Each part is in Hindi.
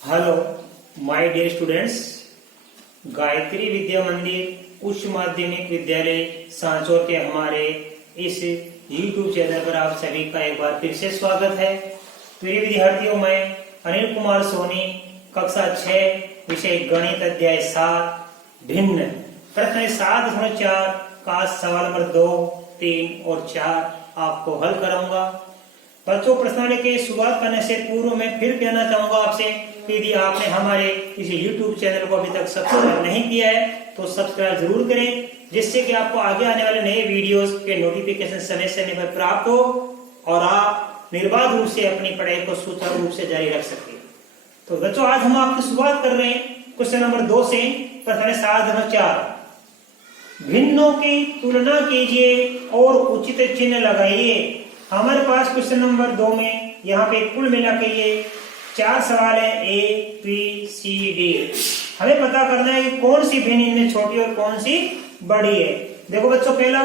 Hello my dear students, Gayatri Vidya Mandir उच्च माध्यमिक विद्यालय सांचौर के हमारे इस YouTube चैनल पर आप सभी का एक बार फिर से स्वागत है। प्रिय विद्यार्थियों, मैं अनिल कुमार सोनी, कक्षा 6 विषय गणित अध्याय 7 भिन्न प्रश्न 7.4 का सवाल नंबर 2, 3 और 4 आपको हल कराऊंगा। बच्चों, प्रश्नावली की शुरुआत करने से पूर्व मैं फिर कहना चाहूंगा आपसे, यदि आपने हमारे इस YouTube चैनल को अभी तक सब्सक्राइब नहीं किया है तो सब्सक्राइब जरूर करें, जिससे कि आपको आगे आने वाले नए वीडियोस के नोटिफिकेशन समय समय पर प्राप्त हो और आप निर्बाध रूप से अपनी पढ़ाई को सुचारू रूप से जारी रख सके। तो बच्चों, आज हम आपकी शुरुआत कर रहे हैं क्वेश्चन नंबर 2 से। प्रश्न 7.4 भिन्नों की तुलना कीजिए और उचित चिन्ह लगाइए। हमारे पास क्वेश्चन नंबर 2 में यहाँ पे कुल मिला के ये 4 सवाल है, A, B, C, D। हमें पता करना है कि कौन सी भिन्न इनमें छोटी और कौन सी बड़ी है। देखो बच्चों, पहला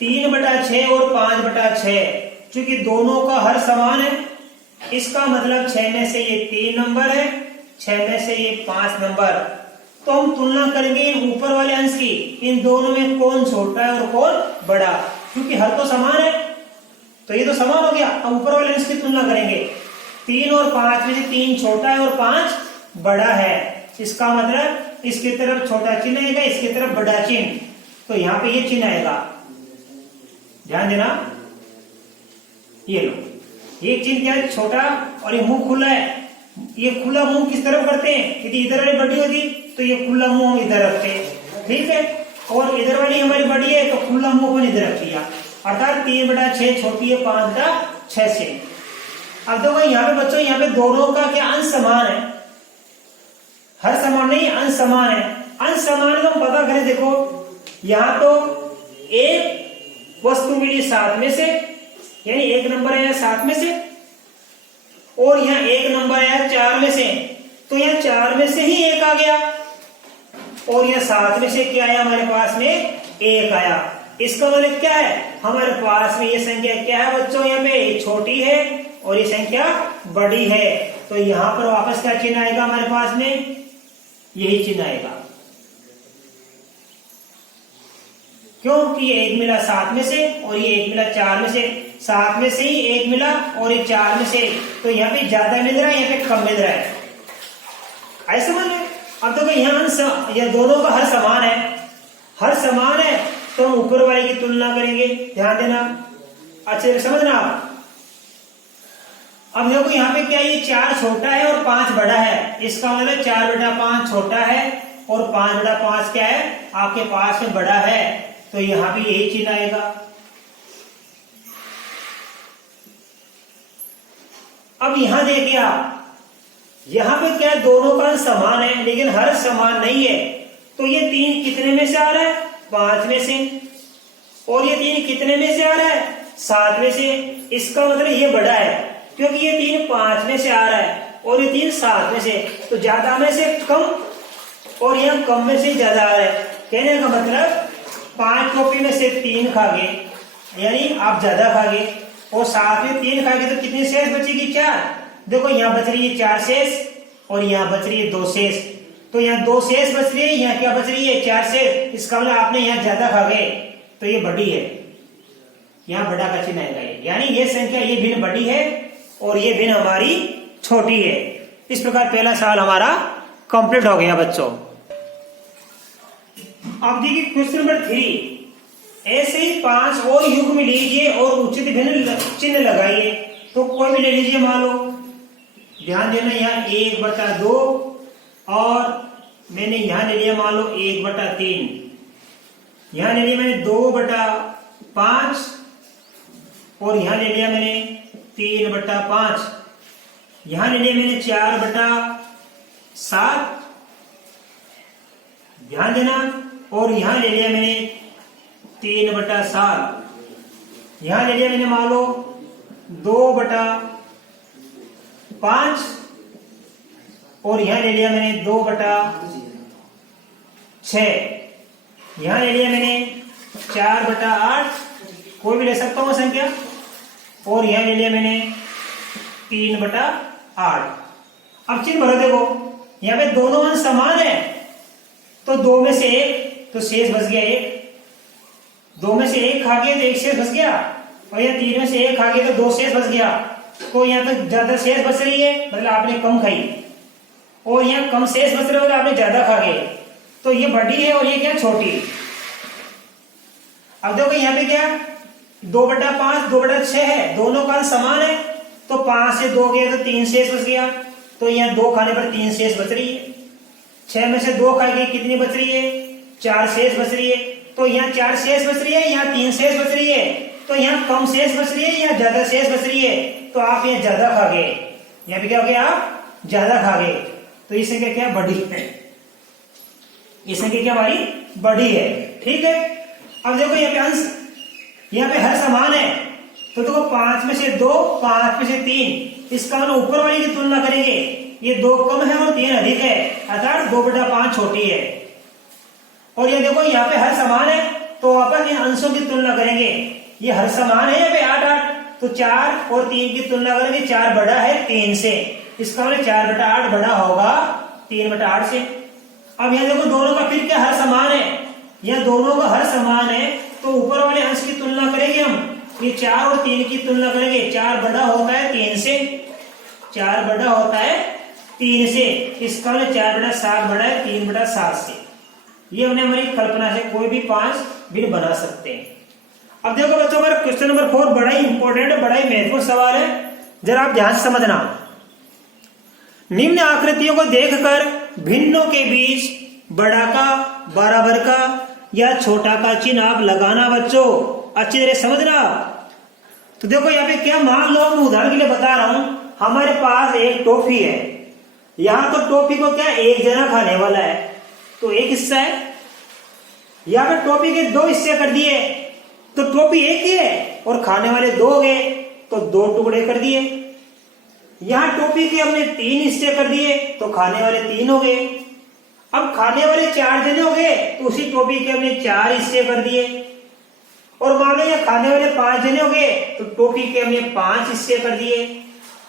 3/6 और 5/6, क्योंकि दोनों का हर समान है, इसका मतलब 6 में से ये 3 नंबर है, 6 में से ये 5 नंबर। तो हम तुलना करेंगे इन ऊपर वाले अंश की, इन दोनों में कौन छोटा है और कौन बड़ा, क्योंकि हर तो समान है तो ये तो समान हो गया। अब ऊपर वाले अंश की तुलना करेंगे, 3 और 5 में से 3 छोटा है और 5 बड़ा है, इसका मतलब इसकी तरफ छोटा चिन्ह आएगा, इसकी तरफ बड़ा चिन्ह, तो यहाँ पे ये चिन्ह आएगा। ध्यान देना, ये लो, ये चिन्ह क्या है, छोटा, और ये मुंह खुला है। ये खुला मुंह किस तरफ करते हैं, यदि इधर वाली बड़ी होती तो ये खुला मुंह हम इधर रखते हैं, ठीक है, और इधर वाली हमारी बड़ी है तो खुला मुंह को इधर रख दिया, अर्थात 3/6 छोटी है 5/6 से। अब देखो यहाँ पे बच्चों, यहाँ पे दोनों का क्या अंश समान है, हर समान नहीं, अंश समान है। अंश समान तो हम पता करें, देखो यहाँ तो एक वस्तु मिली 7 में से, यानी 1 नंबर आया 7 में से, और यहाँ 1 नंबर आया 4 में से, तो यहाँ 4 में से ही 1 आ गया, और यहाँ 7 में से क्या आया, हमारे पास में 1 आया। इसका मतलब क्या है, हमारे पास में ये संख्या क्या है बच्चों, यहाँ पे छोटी है और ये संख्या बड़ी है, तो यहाँ पर वापस क्या चिन्ह आएगा, हमारे पास में यही चिन्ह आएगा। क्योंकि ये 1 मिला 7 में से और ये 1 मिला 4 में से, 7 में से ही 1 मिला और ये 4 में से, तो यहाँ पे ज्यादा मिल रहा है, यहाँ पे कम मिल रहा है, ऐसे समझ लें। अब देखो यहाँ ये दोनों का हर समान है, हर समान है, तो हम ऊपर वाले की तुलना करेंगे, ध्यान देना, अच्छे से समझना। अब देखो यहाँ पे क्या, ये 4 छोटा है और 5 बड़ा है, इसका मतलब 4/5 छोटा है और 5/5 क्या है, आपके पास में बड़ा है, तो यहाँ पे यही चिन्ह आएगा। अब यहाँ देखिए आप, यहाँ पे क्या है, दोनों का समान है लेकिन हर समान नहीं है, तो ये 3 कितने में से आ रहा है, 5 में से, और ये 3 कितने में से आ रहा है, 7 में से, इसका मतलब ये बड़ा है, क्योंकि ये 3 5 में से आ रहा है और ये 3 7 में से, तो ज्यादा में से कम और यहाँ कम में से ज्यादा आ रहा है। कहने का मतलब 5 कॉपी में से 3 खागे, यानी आप ज्यादा खागे, और 7 में 3 खागे तो कितनी शेष बचेगी, 4। देखो यहाँ बच रही है 4 शेष और यहाँ बच रही है 2 शेष, तो यहाँ 2 शेष बच रही है, यहाँ क्या बच रही है, 4 शेष, इसका मतलब आपने यहाँ ज्यादा खा गए, तो ये बड़ी है, यहाँ बड़ा का चिन्ह आएगा, यानी ये संख्या, ये भिन्न बड़ी है और ये भिन्न हमारी छोटी है। इस प्रकार पहला सवाल हमारा कंप्लीट हो गया बच्चों। अब देखिए क्वेश्चन नंबर 3, ऐसे ही 5 और युग्म लीजिए और उचित भिन्न चिन्ह लगाइए। तो कोई भी ले लीजिए, मान लो, ध्यान देना, यहाँ 1/2 और मैंने यहाँ ले लिया मान लो 1/3, यहाँ ले लिया मैंने 2/5 और यहाँ ले लिया मैंने 3/5, यहाँ ले लिया मैंने 4/7, ध्यान देना, और यहाँ ले लिया मैंने 3/7, यहाँ ले लिया मैंने मान लो 2/5 और यहाँ ले लिया मैंने 2/6, यहाँ ले लिया मैंने 4/8, कोई भी ले सकता हूँ संख्या, और यहाँ ले लिया मैंने 3/8। अब चिन्ह भरो, देखो यहाँ पे दोनों अंश समान है, तो 2 में से 1 तो शेष बच गया 1, 2 में से 1 खा गए तो 1 शेष बच गया, और यहाँ 3 में से 1 खा गए तो 2 शेष बच गया। तो यहाँ तो ज्यादा शेष बच रही है, मतलब आपने कम खाई, और यहाँ कम शेष बच रहे हो आपने ज्यादा खा गए, तो ये बड़ी है और ये क्या छोटी। अब देखो यहाँ पे क्या 2/5 2/6 है, दोनों का समान है, तो 5 से 2 गया तो 3 शेष बच गया, तो यहाँ 2 खाने पर 3 शेष बच रही है। 6 में से 2 खाएगी कितनी बच रही है, 4 शेष बच रही है, तो यहाँ 4 शेष बच रही है, यहाँ 3 शेष बच रही है, तो यहाँ कम शेष बच रही है, यहाँ ज्यादा शेष बच रही है, तो आप यहाँ ज्यादा खा गए, यहाँ पे क्या हो गया आप ज्यादा खा गए, तो ये संख्या क्या बड़ी है, ये संख्या क्या हमारी बड़ी है। ठीक है, अब देखो यहाँ पे अंश, यहाँ पे हर समान है, तो देखो 5 में से 2 5 में से 3, इसका हम ऊपर वाली की तुलना करेंगे, ये 2 कम है और 3 अधिक है, अर्थात 2/5 छोटी है। और ये देखो यहाँ पे हर समान है, तो अपन इन अंशों की तुलना करेंगे, ये हर समान है यहाँ पे 8 8, तो 4 और 3 की तुलना करेंगे, 4 बड़ा है 3 से, इसका मतलब 4/8 बड़ा होगा 3/8 से। अब यहाँ देखो दोनों का फिर क्या हर समान है, यह दोनों का हर समान है, तो ऊपर वाले अंश की तुलना करेंगे हम, ये 4 और 3 की तुलना करेंगे, 4 बड़ा होता है 3 से, 4 बड़ा होता है 3 से, इसका मतलब 4/7 बड़ा है 3/7 से। ये हमने हमारी कल्पना से कोई भी 5 भिन्न बना सकते हैं। अब देखो बच्चों, हमारा क्वेश्चन नंबर 4 बड़ा ही इंपॉर्टेंट, बड़ा ही महत्वपूर्ण सवाल है, जरा आप ध्यान से समझना। निम्न आकृतियों को देखकर भिन्नों के बीच बड़ा का, बराबर का या छोटा का चिन्ह आप लगाना बच्चों, अच्छी तरह समझना। तो देखो यहाँ पे क्या, मान लो मैं उदाहरण के लिए बता रहा हूं, हमारे पास एक टॉफी है, यहां तो टॉफी को क्या एक जना खाने वाला है, तो एक हिस्सा है, यहाँ पे टॉफी के 2 हिस्से कर दिए, तो टॉफी एक ही है और खाने वाले 2 हो गए, तो 2 टुकड़े कर दिए। यहाँ टॉफी के हमने 3 हिस्से कर दिए, तो खाने वाले 3 हो गए। अब खाने वाले 4 जने हो गए, तो उसी टॉफी के हमने 4 हिस्से कर दिए, और मान लो यहाँ खाने वाले 5 जने हो गए, तो टॉफी के हमने 5 हिस्से कर दिए,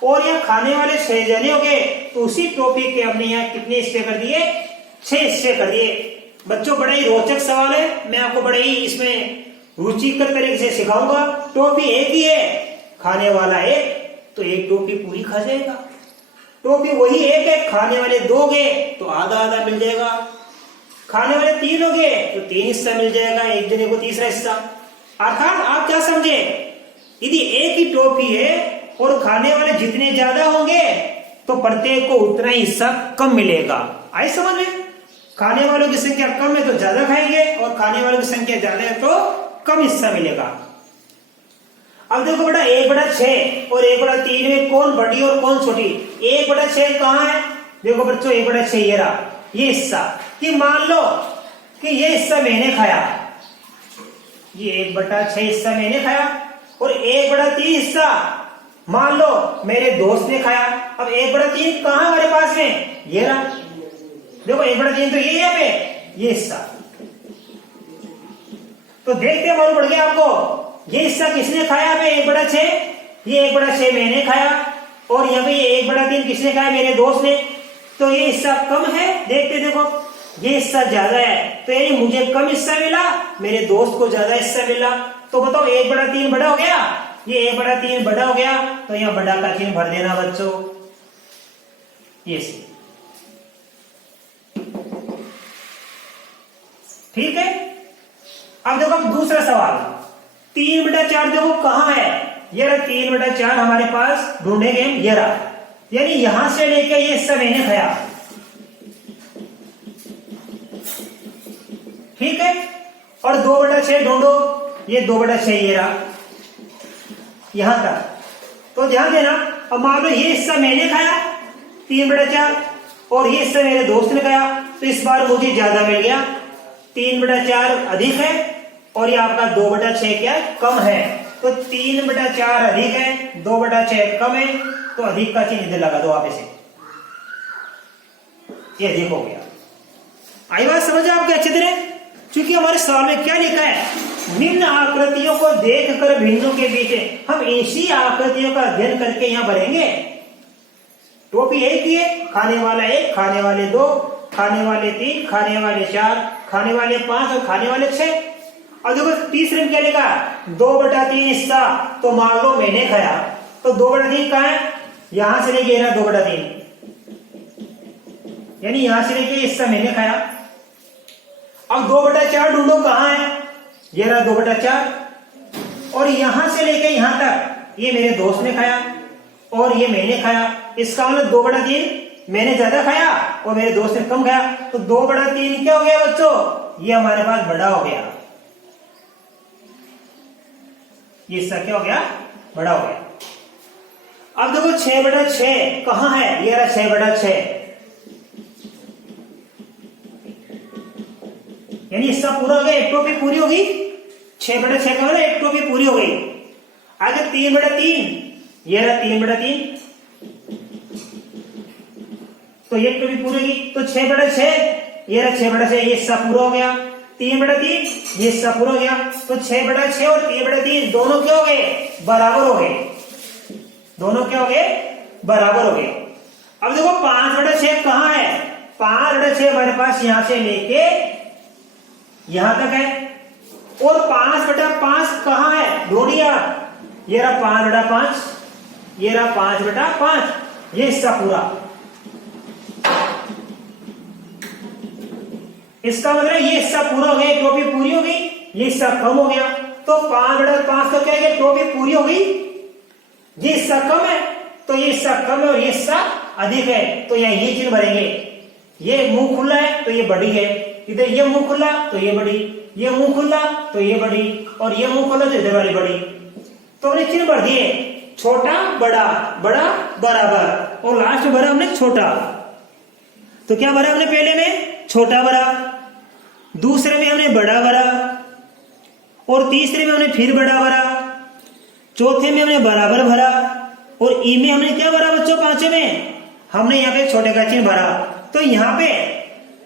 और यहाँ खाने वाले 6 जने हो गए, तो उसी टॉफी के हमने यहाँ कितने हिस्से कर दिए, 6 हिस्से कर दिए। बच्चों बड़ा ही रोचक सवाल है, मैं आपको बड़े ही इसमें रुचिकर तरीके से सिखाऊंगा। टॉफी एक ही है, खाने वाला एक, तो एक टॉफी पूरी खा जाएगा, टॉफी वही एक है, खाने वाले 2 गए तो आधा आधा मिल जाएगा, खाने वाले 3 हो गए तो 3 हिस्सा मिल जाएगा, एक जने को तीसरा हिस्सा। अर्थात आप क्या समझे, यदि एक ही टॉफी है और खाने वाले जितने ज्यादा होंगे तो प्रत्येक को उतना ही हिस्सा कम मिलेगा। आई समझ में, खाने वालों की संख्या कम है तो ज्यादा खाएंगे, और खाने वालों की संख्या ज्यादा है तो कम हिस्सा मिलेगा। अब देखो बेटा 1/6 और 1/3 में कौन बड़ी और कौन छोटी। 1/6 कहाँ है, देखो बच्चों 1/6 ये रहा, ये हिस्सा, कि मान लो कि ये हिस्सा मैंने खाया, ये 1/6 हिस्सा मैंने खाया, और 1/3 हिस्सा मान लो मेरे दोस्त ने खाया। अब 1/3 कहाँ हमारे पास में, ये रहा, देखो 1/3 तो ये है पे, ये हिस्सा, तो देखते मालूम पड़ गया आपको, ये हिस्सा किसने खाया पे 1/6, ये 1/6 मैंने खाया, और यहाँ पे ये 1/3 किसने खाया, मेरे दोस्त ने, तो ये हिस्सा कम है, देखते देखो ये हिस्सा ज्यादा है, तो यानी मुझे कम हिस्सा मिला, मेरे दोस्त को ज्यादा हिस्सा मिला। तो बताओ 1/3 बड़ा हो गया, ये 1/3 बड़ा हो गया, तो यहाँ बड़ा का चिन्ह भर देना बच्चों, ये ठीक है। अब देखो दूसरा सवाल, 3/4 देखो कहां है, ये रहा 3/4 हमारे पास ढूंढेंगे, ये रहा, यानी यहां से लेके ये हिस्सा मैंने खाया, ठीक है, और 2/6 ढूंढो, ये 2/6 ये रहा यहां तक। तो ध्यान देना, अब मान लो ये हिस्सा मैंने खाया 3/4 और ये हिस्सा मेरे दोस्त ने खाया, तो इस बार मुझे ज्यादा मिल गया, 3/4 अधिक है और ये आपका 2/6 क्या है, कम है, तो 3/4 अधिक है, 2/6 कम है, तो अधिक का चिन्ह इधर लगा दो आप इसे, ये अधिक हो गया। आई बात समझ आपके अच्छी तरह, क्योंकि हमारे सवाल में क्या लिखा है, निम्न आकृतियों को देखकर भिन्नों के बीच, हम इसी आकृतियों का अध्ययन करके यहां भरेंगे। टोपी एक ही है, खाने वाला 1, खाने वाले 2, खाने वाले 3, खाने वाले 4, खाने वाले 5 और खाने वाले 6। और देखो तीसरे में क्या लिखा, 2/3 हिस्सा। तो मान लो मैंने खाया, तो 2/3 कहाँ है, यहां से लेके रहा 2/3, यानी यहां से लेके हिस्सा मैंने खाया। अब 2/4 ढूंढो कहां है, ये रहा 2/4, और यहां से लेके यहां तक ये मेरे दोस्त ने खाया और ये मैंने खाया। इसका मतलब 2/3 मैंने ज्यादा खाया और मेरे दोस्त ने कम खाया। तो 2/3 क्या हो गया बच्चों, ये हमारे पास बड़ा हो गया, ये हिस्सा क्या हो गया, बड़ा हो गया। अब देखो 6/6 कहां है, ये रहा 6/6, यानी हिस्सा पूरा हो गया, एक टोपी पूरी हो गई। 6/6 का मतलब एक टोपी पूरी हो गई। आगे 3/3, ये रहा 3/3, तो एक टोपी पूरी होगी। तो 6/6, ये रहा 6/6, ये हिस्सा पूरा हो गया। 3/3, ये हिस्सा पूरा हो गया। तो 6/6 और 3/3 दोनों क्या हो गए, बराबर हो गए, दोनों क्या हो गए, बराबर हो गए। अब देखो 5/6 कहां है, 5/6 हमारे पास यहां से लेके यहां तक है, और 5/5 कहां है, ढूंढिए आप, ये रहा 5/5, ये रहा 5/5, ये हिस्सा पूरा। इसका मतलब ये हिस्सा पूरा हो गया, टोपी पूरी हो गई, ये हिस्सा कम हो गया। तो 5/5 तो क्या है, टोपी पूरी हो गई, ये हिस्सा कम है, तो ये हिस्सा कम है और ये हिस्सा अधिक है। तो यहाँ ये चिन्ह भरेंगे, ये मुंह खुला है तो ये बड़ी है, इधर ये मुंह खुला तो ये बड़ी, ये मुंह खुला तो ये बड़ी, और ये मुंह खुला तो इधर वाली बड़ी। तो हमने चिन्ह भर दिए, छोटा बड़ा, बड़ा बराबर, और लास्ट में भरा हमने छोटा। तो क्या भरा हमने, पहले में छोटा भरा, दूसरे में हमने बड़ा भरा, और तीसरे में हमने फिर बड़ा भरा, चौथे में हमने बराबर भरा, और ई में हमने क्या भरा बच्चों, पांचवे में हमने यहाँ पे छोटे का चिन्ह भरा। तो यहाँ पे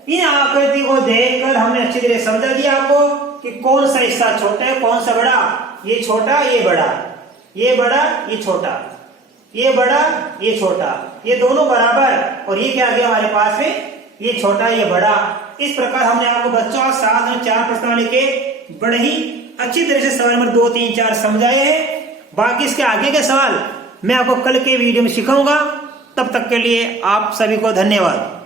इन आकृति को देखकर हमने अच्छी तरह समझा दिया आपको कि कौन सा हिस्सा छोटा है, कौन सा बड़ा। ये छोटा, ये बड़ा, ये बड़ा, ये छोटा, ये बड़ा, ये छोटा, ये दोनों बराबर, और ये क्या आ गया हमारे पास में, ये छोटा, ये बड़ा। इस प्रकार हमने आपको बच्चों 7 और 4 प्रश्नावली के बड़े ही अच्छी तरह से सवाल नंबर 2, 3, 4 समझाए हैं। बाकी इसके आगे के सवाल मैं आपको कल के वीडियो में सिखाऊंगा। तब तक के लिए आप सभी को धन्यवाद।